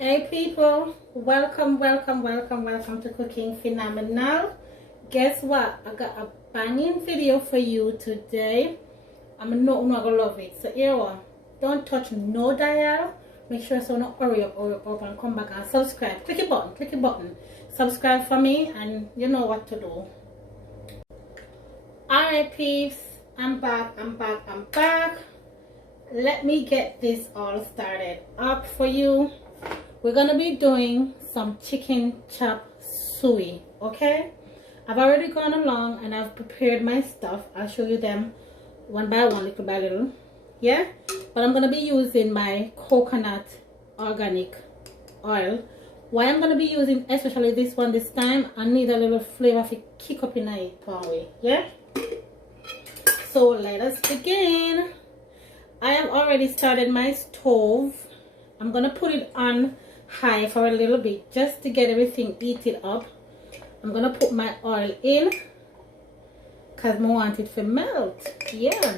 Hey people, welcome to Cooking Phenomenal. Guess what? I got a banging video for you today. I'm not gonna love it. So here we are. Don't touch no dial. Make sure so not hurry up and come back and subscribe. Click the button. Subscribe for me and you know what to do. Alright peeps, I'm back. Let me get this all started up for you. We're gonna be doing some chicken chop suey, okay? I've already gone along and I've prepared my stuff. I'll show you them one by one, little by little, yeah? But I'm gonna be using my coconut organic oil. Why I'm gonna be using especially this one this time, I need a little flavor to kick up in it, yeah? So let us begin. I have already started my stove. I'm gonna put it on high for a little bit just to get everything heated up. I'm gonna put my oil in because I want it to melt, yeah.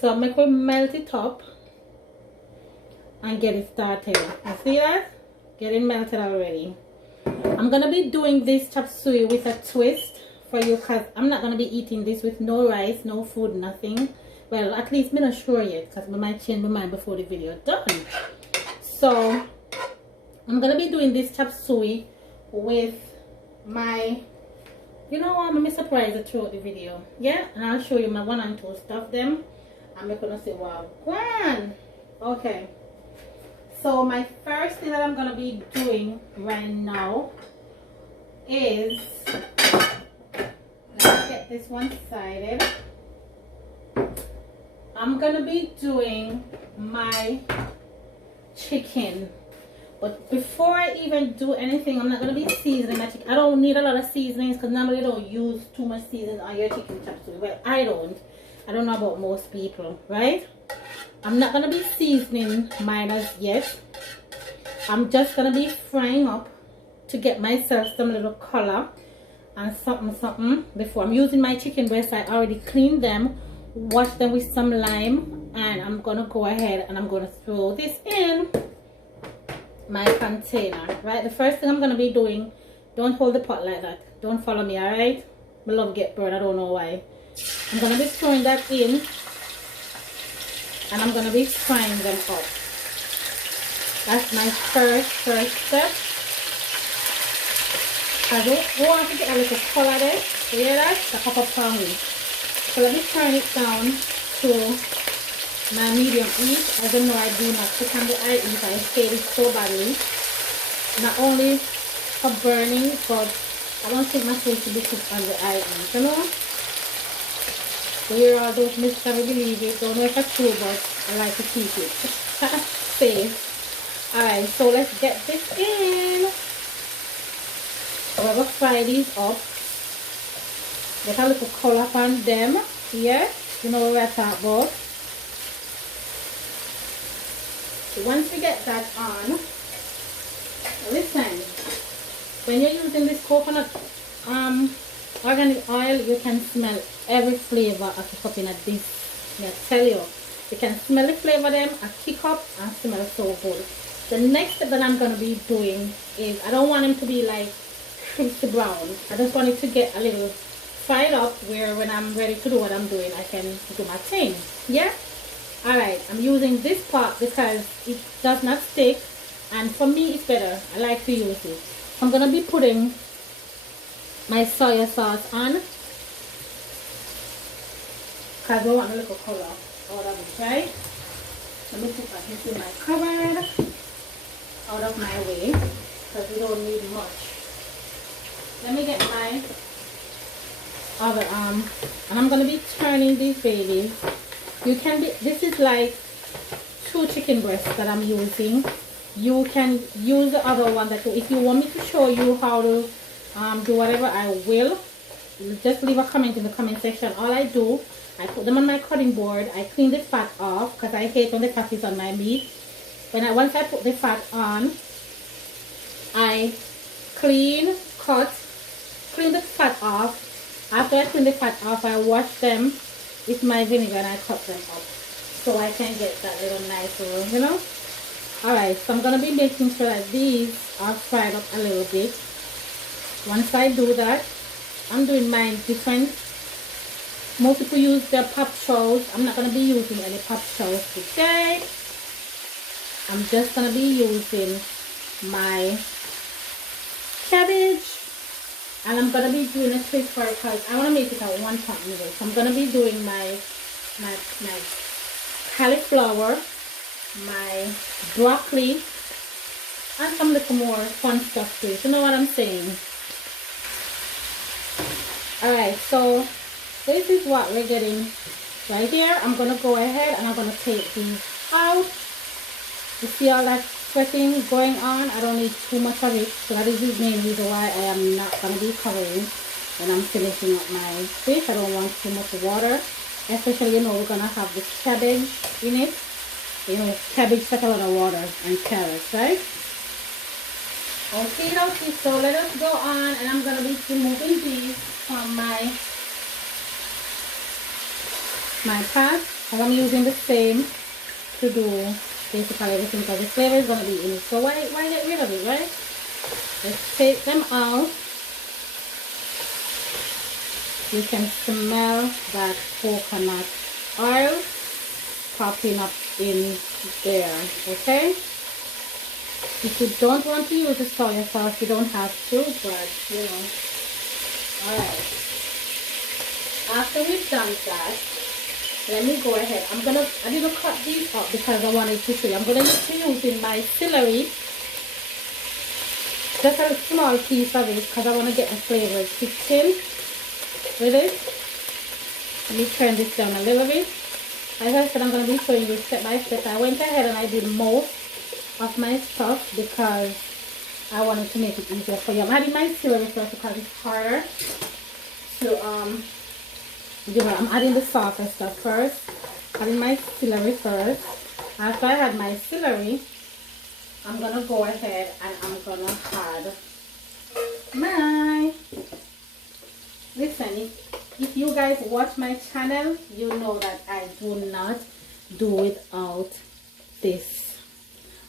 So I'm gonna melt it up and get it started. You see that? Getting melted already. I'm gonna be doing this chop suey with a twist for you because I'm not gonna be eating this with no rice, no food, nothing. Well, at least I'm not sure yet because I might change my mind before the video done. So I'm gonna be doing this chop suey with my, you know what, I'm gonna surprise you throughout the video, yeah. And I'll show you my 1 and 2 stuff them. I'm gonna say wow, one. Okay. So my first thing that I'm gonna be doing right now is, let's get this one sided. I'm gonna be doing my chicken, but before I even do anything, I'm not gonna be seasoning my chicken. I don't need a lot of seasonings because normally you don't use too much seasoning on your chicken chop suey. Well, I don't know about most people, right? I'm not gonna be seasoning mine as yet. I'm just gonna be frying up to get myself some little color and something before. I'm using my chicken breast. I already cleaned them, wash them with some lime, and I'm gonna go ahead and I'm gonna throw this in my container. Right, the first thing I'm gonna be doing, don't hold the pot like that, don't follow me, all right? My love get burned, I don't know why. I'm gonna be throwing that in and I'm gonna be frying them up. That's my first step. I don't want to get a little color there. You hear that? The pop-up sandwich. So let me turn it down to my medium heat. As you know, I do not cook on the high heat. I hate it so badly. Not only for burning, but I don't think my food should be cooked on the high heat, you know? So here are those myths, I believe it. Don't know if it's true, but I like to keep it safe. Alright, so let's get this in. So we're going to fry these up. Get a little color on them, yeah, you know what we're talking about. So once we get that on, listen, when you're using this coconut organic oil, you can smell every flavor of the cupping at this. I tell you, you can smell the flavor them, a kick up and smell so good. The next step that I'm going to be doing is, I don't want them to be like crispy brown. I just want it to get a little fried up where when I'm ready to do what I'm doing, I can do my thing, yeah. All right, I'm using this pot because it does not stick, and for me it's better. I like to use it. I'm gonna be putting my soya sauce on because I want a little color out of it, right? Let me put that into my cupboard out of my way because we don't need much. Let me get my other arm, and I'm gonna be turning these babies. You can be, this is like 2 chicken breasts that I'm using. You can use the other one that if you want me to show you how to do whatever, I will. Just leave a comment in the comment section. All I do, I put them on my cutting board. I clean the fat off because I hate when the fat is on my meat. Once I put the fat on, I clean the fat off. After I clean the fat off, I wash them with my vinegar and I cut them up so I can get that little nice little, you know. Alright, so I'm going to be making sure that these are fried up a little bit. Once I do that, I'm doing mine different. Most people use their pop shells. I'm not going to be using any pop shells today. I'm just going to be using my cabbage. And I'm going to be doing a twist for it because I want to make it a one-pot noodle. So I'm going to be doing my cauliflower, my broccoli, and some little more fun stuff to it. You know what I'm saying? Alright, so this is what we're getting right here. I'm going to go ahead and I'm going to take these out. You see all that sweating going on? I don't need too much of it. So that is the main reason why I am not going to be covering when I'm finishing up my fish. I don't want too much water. Especially, you know, we're going to have the cabbage in it. You know, cabbage takes a lot of water and carrots, right? Okay, so let us go on, and I'm going to be removing these from my pot. And I'm using the same to do basically everything because the flavor is going to be in it. So why get rid of it, right? Let's take them out. You can smell that coconut oil popping up in there, okay? If you don't want to use the soya sauce, you don't have to, but you know. Alright. After we've done that, let me go ahead. I didn't cut these up because I wanted to show you. I'm going to be using my celery. Just a small piece of it because I want to get the flavor kicked in with it. Let me turn this down a little bit. As I said, I'm going to be showing you step by step. I went ahead and I did most of my stuff because I wanted to make it easier for you. I'm adding my celery first because it's harder to I'm adding the softer stuff first. Adding my celery first. After I add my celery, I'm gonna go ahead and I'm gonna add my, listen, if you guys watch my channel, you know that I do not do without this,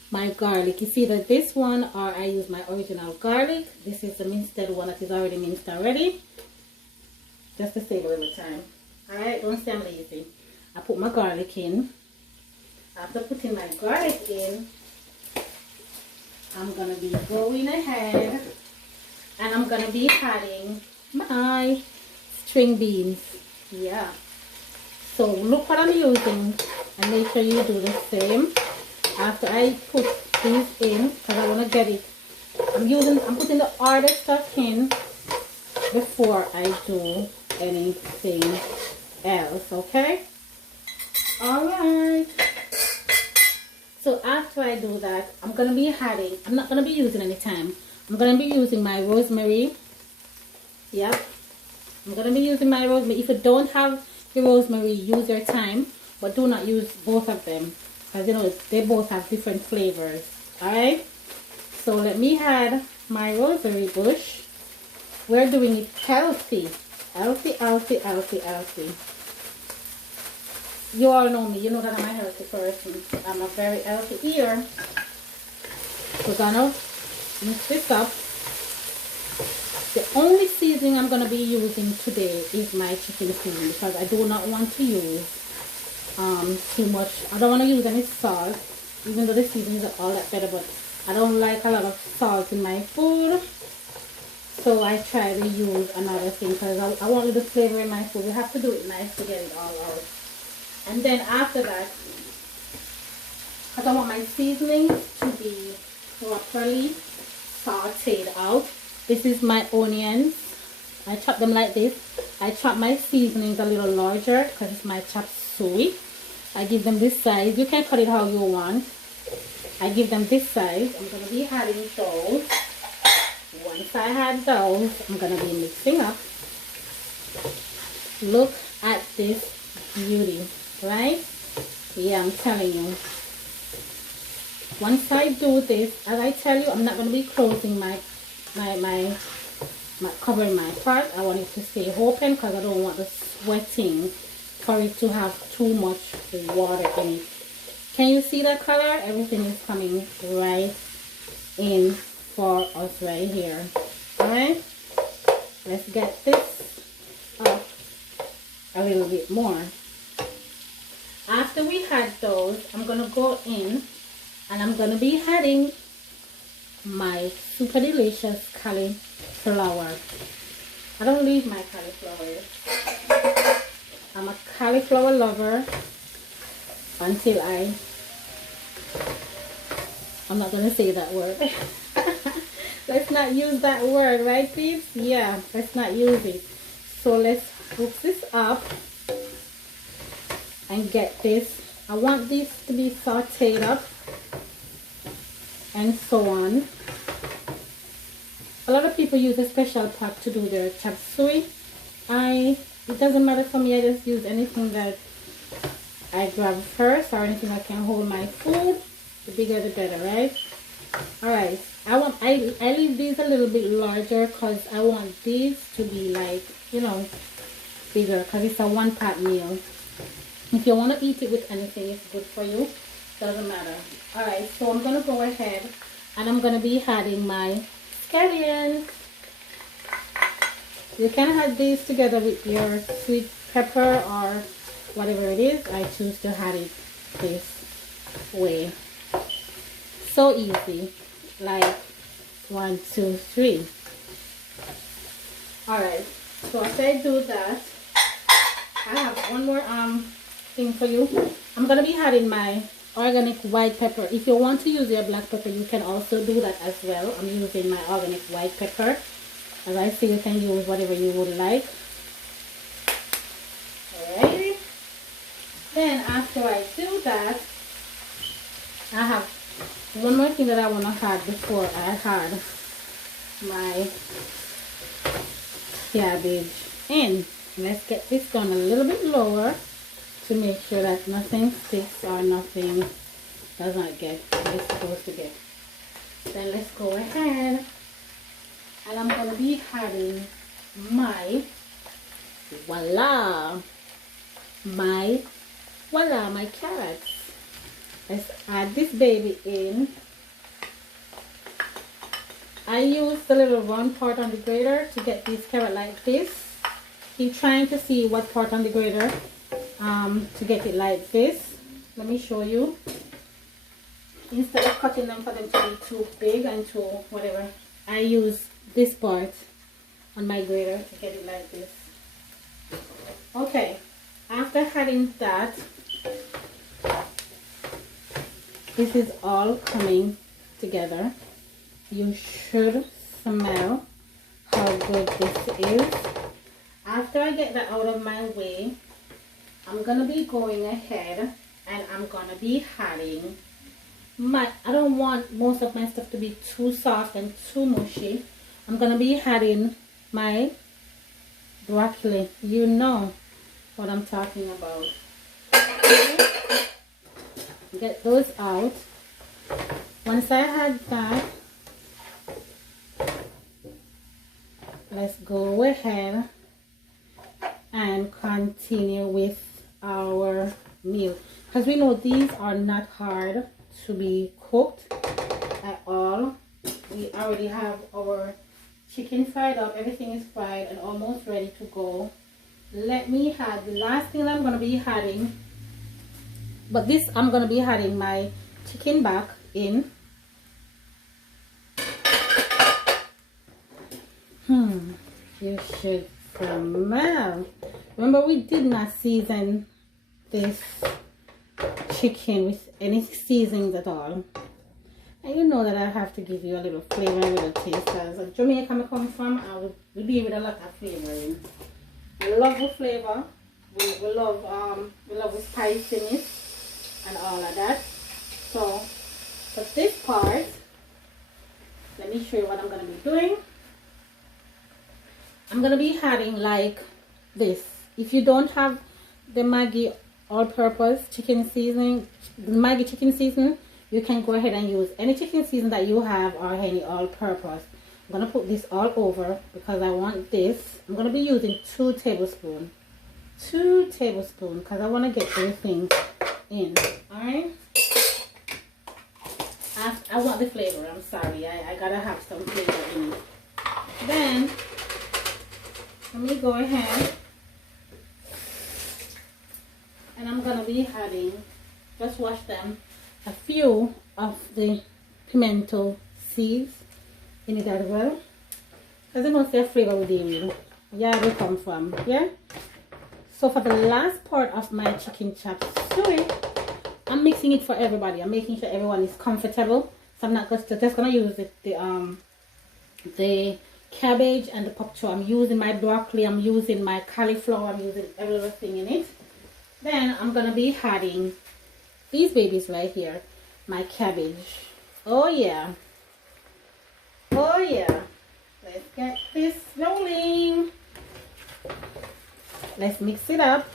my garlic. You see that this one, or I use my original garlic. This is the minced one that is already minced already, just to save a little time. Alright, don't say I'm lazy. I put my garlic in. After putting my garlic in, I'm gonna be going ahead and I'm gonna be adding my string beans. Yeah, so look what I'm using and make sure you do the same. After I put these in, because I want to get it, I'm putting the other stuff in before I do anything else, okay? Alright, so after I do that, I'm going to be adding, I'm not going to be using any thyme. I'm going to be using my rosemary. Yep, I'm going to be using my rosemary. If you don't have your rosemary, use your thyme, but do not use both of them, because you know they both have different flavors. Alright, so let me add my rosemary bush. We're doing it healthy. Healthy. You all know me, you know that I'm a healthy person. I'm a very healthy eater. We're gonna mix this up. The only seasoning I'm gonna be using today is my chicken seasoning, because I do not want to use too much. I don't want to use any salt, even though the seasonings are all that better, but I don't like a lot of salt in my food. So I try to use another thing because I want the flavor in my food. We have to do it nice to get it all out. And then after that, because I want my seasonings to be properly sauteed out. This is my onions. I chop them like this. I chop my seasonings a little larger because it's my chop suey. I give them this size. You can cut it how you want. I give them this size. I'm going to be adding those. Once I add those, I'm going to be mixing up. Look at this beauty, right? Yeah, I'm telling you. Once I do this, as I tell you, I'm not going to be closing covering my pot. I want it to stay open because I don't want the sweating for it to have too much water in it. Can you see the color? Everything is coming right in for us right here. Alright, let's get this up a little bit more. After we had those, I'm gonna go in and I'm gonna be adding my super delicious cauliflower. I don't leave my cauliflower. I'm a cauliflower lover until I'm not gonna say that word. Let's not use that word, right, please? Yeah, let's not use it. So let's hook this up and get this. I want this to be sauteed up and so on. A lot of people use a special pot to do their chop suey. It doesn't matter for me. I just use anything that I grab first, or anything that can hold my food. The bigger the better, right? Alright, I leave these a little bit larger because I want these to be like, you know, bigger, because it's a one-pot meal. If you want to eat it with anything, it's good for you. Doesn't matter. Alright, so I'm going to go ahead and I'm going to be adding my Skellion. You can add these together with your sweet pepper or whatever it is. I choose to add it this way. So easy. Like 1, 2, 3. Alright, so after I do that, I have one more thing for you. I'm gonna be adding my organic white pepper. If you want to use your black pepper, you can also do that as well. I'm using my organic white pepper. As I say, you can use whatever you would like. Alright. Then after I do that, I have one more thing that I want to add before I add my cabbage in. Let's get this done a little bit lower to make sure that nothing sticks or nothing does not get what it's supposed to get. Then let's go ahead and I'm going to be adding my voila, my carrots. Let's add this baby in. I use the little round part on the grater to get this carrot like this. Keep trying to see what part on the grater to get it like this. Let me show you. Instead of cutting them for them to be too big and too whatever, I use this part on my grater to get it like this. Okay, after adding that, this is all coming together. You should smell how good this is. After I get that out of my way, I'm gonna be going ahead and I'm gonna be adding I don't want most of my stuff to be too soft and too mushy. I'm gonna be adding my broccoli. You know what I'm talking about. Get those out. Once I had that, let's go ahead and continue with our meal, because we know these are not hard to be cooked at all. We already have our chicken fried up. Everything is fried and almost ready to go. Let me add the last thing I'm going to be adding, but this I'm going to be adding my chicken back in. You should smell. Remember, we did not season this chicken with any seasonings at all. And you know that I have to give you a little flavor, a little taste. As Jamaica I come from, we deal with a lot of flavoring. I love the flavor. We love the spiciness and all of that. So for this part, let me show you what I'm gonna be doing. I'm gonna be adding like this. If you don't have the Maggi all-purpose chicken seasoning, the Maggi chicken seasoning, you can go ahead and use any chicken seasoning that you have or any all-purpose. I'm gonna put this all over because I want this. I'm gonna be using 2 tablespoons. 2 tablespoons because I want to get everything in. Alright, I want the flavor. I'm sorry. I gotta have some flavor in it. Then let me go ahead and I'm gonna be adding, just wash them, a few of the pimento seeds in it as well, because I know their flavor will deal with. Yeah, they come from. Yeah. So for the last part of my chicken chop suey, I'm mixing it for everybody. I'm making sure everyone is comfortable. So I'm not just gonna use the cabbage and the pak choi. I'm using my broccoli. I'm using my cauliflower. I'm using every little thing in it. Then I'm gonna be adding these babies right here. My cabbage. Oh yeah. Oh yeah. Let's get this rolling. Let's mix it up.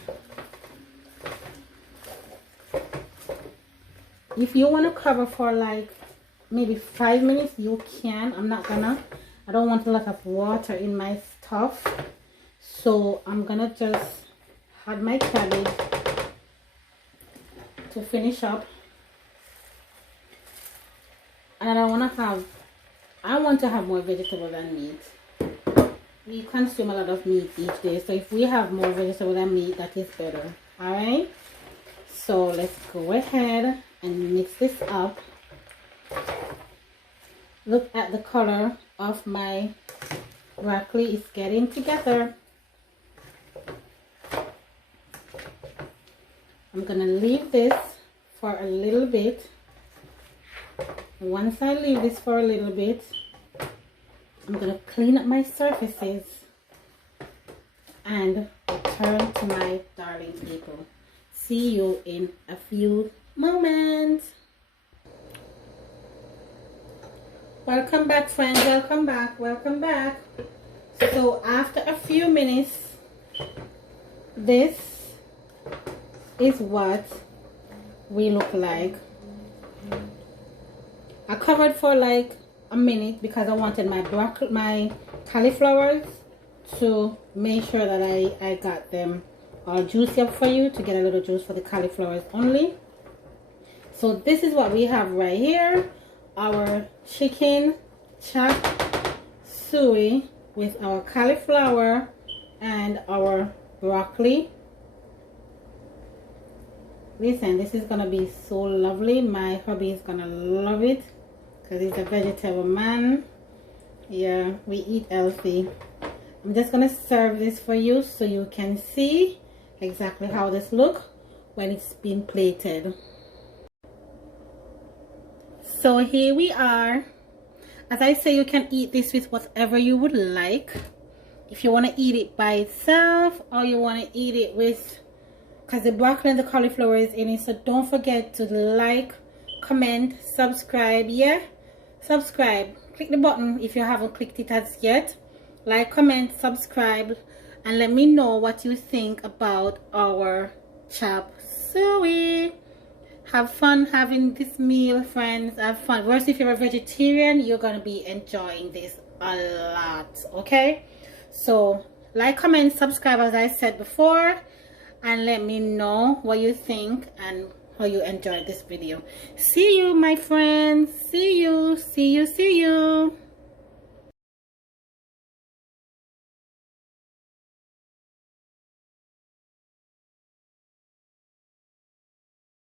If you want to cover for like maybe 5 minutes, you can. I'm not gonna. I don't want a lot of water in my stuff, so I'm gonna just add my cabbage to finish up. And I want to have more vegetable than meat. We consume a lot of meat each day, so if we have more vegetable than meat, that is better. All right, so let's go ahead and mix this up. Look at the color of my broccoli. It's getting together. I'm gonna leave this for a little bit. Once I leave this for a little bit, I'm going to clean up my surfaces and return to my darling people. See you in a few moments. Welcome back, friends. Welcome back. Welcome back. So after a few minutes, this is what we look like. I covered for like a minute because I wanted my cauliflowers to make sure that I got them all juicy up for you, to get a little juice for the cauliflowers only. So this is what we have right here, our chicken chop suey with our cauliflower and our broccoli. Listen, this is gonna be so lovely. My hubby is gonna love it because he's a vegetable man. Yeah, we eat healthy. I'm just gonna serve this for you so you can see exactly how this looks when it's been plated. So here we are. As I say, you can eat this with whatever you would like. If you want to eat it by itself, or you want to eat it with, because the broccoli and the cauliflower is in it. So don't forget to like, comment, subscribe. Yeah, subscribe. Click the button if you haven't clicked it as yet. Like, comment, subscribe, and let me know what you think about our chop suey. Have fun having this meal, friends. Have fun. Worse, if you're a vegetarian, you're gonna be enjoying this a lot. Okay, so like, comment, subscribe as I said before, and let me know what you think and how you enjoyed this video. See you, my friends. See you.